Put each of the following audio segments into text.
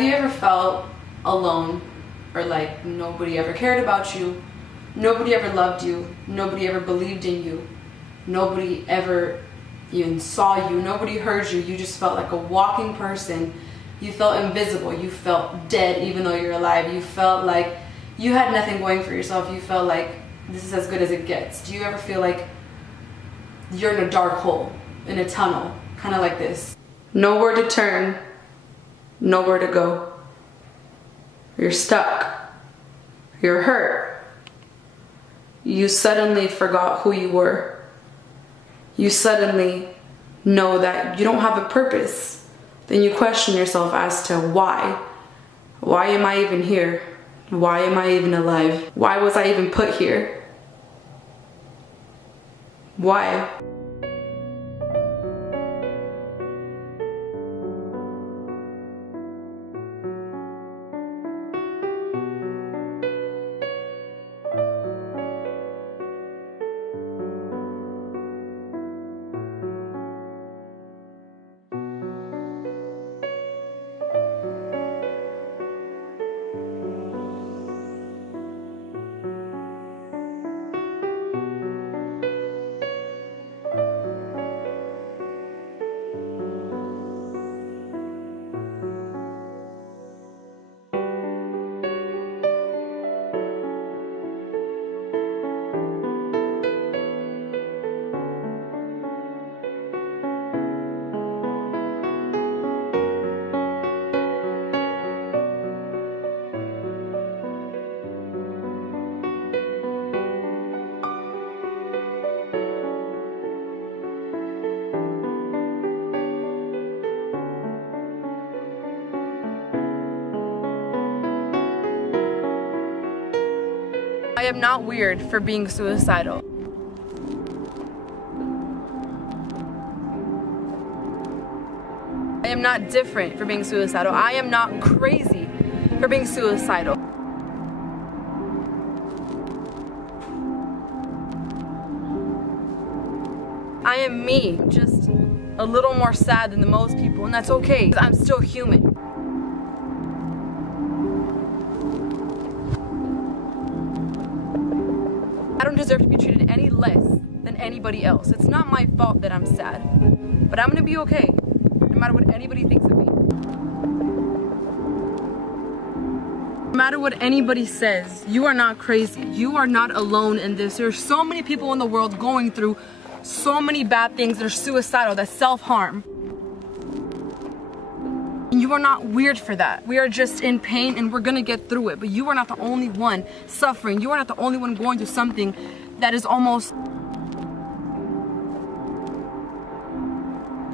Have you ever felt alone, or like nobody ever cared about you, nobody ever loved you, nobody ever believed in you, nobody ever even saw you, nobody heard you, you just felt like a walking person, you felt invisible, you felt dead even though you're alive, you felt like you had nothing going for yourself, you felt like this is as good as it gets. Do you ever feel like you're in a dark hole, in a tunnel, kind of like this? Nowhere to turn, nowhere to go. You're stuck. You're hurt. You suddenly forgot who you were. You suddenly know that you don't have a purpose. Then you question yourself as to why. Why am I even here? Why am I even alive? Why was I even put here? Why? I am not weird for being suicidal. I am not different for being suicidal. I am not crazy for being suicidal. I am me, just a little more sad than the most people, and that's okay, 'cause I'm still human. I don't deserve to be treated any less than anybody else. It's not my fault that I'm sad, but I'm gonna be okay, no matter what anybody thinks of me. No matter what anybody says, you are not crazy. You are not alone in this. There's so many people in the world going through so many bad things that are suicidal, that self-harm. You are not weird for that. We are just in pain and we're gonna get through it, but you are not the only one suffering. You are not the only one going through something that is almost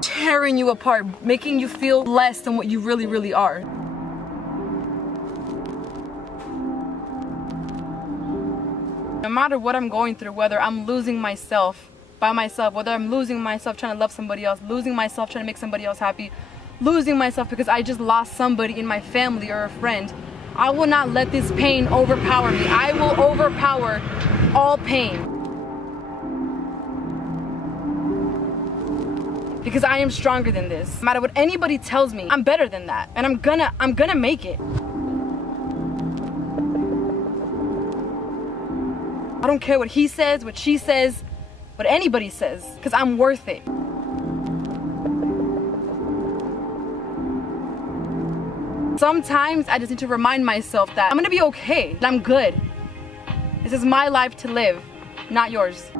tearing you apart, making you feel less than what you really, really are. No matter what I'm going through, whether I'm losing myself by myself, whether I'm losing myself trying to love somebody else, losing myself trying to make somebody else happy, losing myself because I just lost somebody in my family or a friend, I will not let this pain overpower me. I will overpower all pain. Because I am stronger than this. No matter what anybody tells me, I'm better than that. And I'm gonna make it. I don't care what he says, what she says, what anybody says, because I'm worth it. Sometimes I just need to remind myself that I'm gonna be okay, that I'm good. This is my life to live, not yours.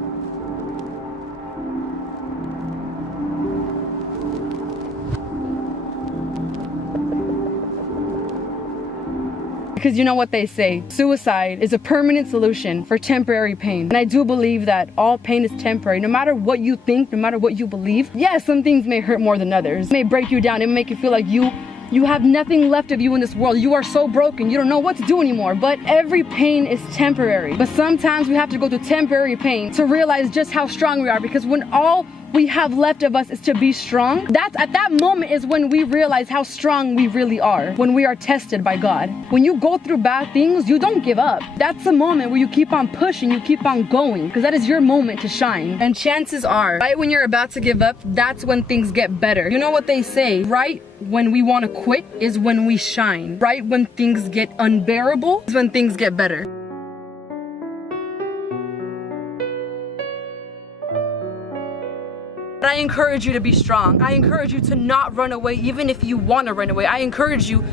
Because you know what they say, suicide is a permanent solution for temporary pain. And I do believe that all pain is temporary. No matter what you think, no matter what you believe, yes, some things may hurt more than others. It may break you down, it may make you feel like you have nothing left of you in this world. You are so broken, you don't know what to do anymore. But every pain is temporary. But sometimes we have to go through temporary pain to realize just how strong we are, because when all we have left of us is to be strong, that's at that moment is when we realize how strong we really are, when we are tested by God. When you go through bad things, you don't give up. That's the moment where you keep on pushing, you keep on going, because that is your moment to shine. And chances are, right when you're about to give up, that's when things get better. You know what they say, right when we want to quit is when we shine. Right when things get unbearable is when things get better. But I encourage you to be strong. I encourage you to not run away even if you want to run away. I encourage you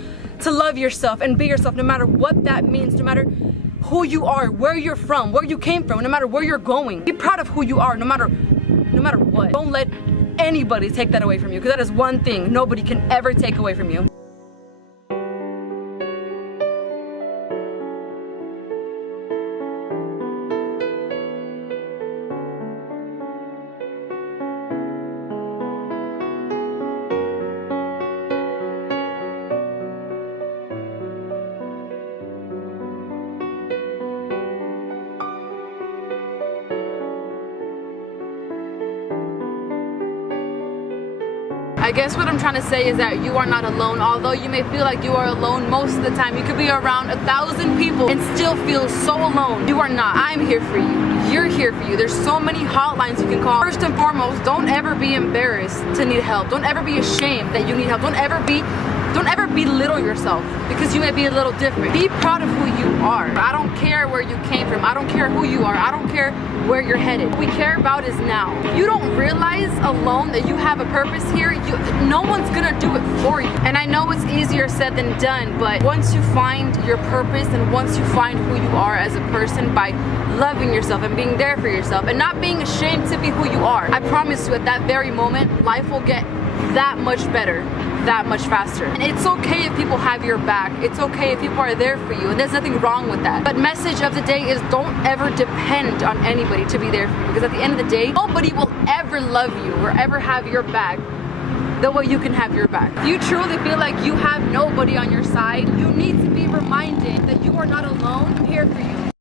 to love yourself and be yourself no matter what that means, no matter who you are, where you're from, where you came from, no matter where you're going. Be proud of who you are no matter what. Don't let anybody take that away from you, because that is one thing nobody can ever take away from you. I guess what I'm trying to say is that you are not alone. Although you may feel like you are alone most of the time, you could be around 1,000 people and still feel so alone. You are not. I'm here for you. You're here for you. There's so many hotlines you can call. First and foremost, don't ever be embarrassed to need help. Don't ever be ashamed that you need help. Don't ever belittle yourself because you may be a little different. Be proud of who you are. I don't care where you came from. I don't care who you are. I don't care where you're headed. What we care about is now. If you don't realize alone that you have a purpose here, no one's gonna do it for you. And I know it's easier said than done, but once you find your purpose and once you find who you are as a person by loving yourself and being there for yourself and not being ashamed to be who you are, I promise you at that very moment, life will get that much better, that much faster. And it's okay if people have your back. It's okay if people are there for you, and there's nothing wrong with that. But message of the day is don't ever depend on anybody to be there for you, because at the end of the day, nobody will ever love you or ever have your back the way you can have your back. If you truly feel like you have nobody on your side, you need to be reminded that you are not alone. I'm here for you.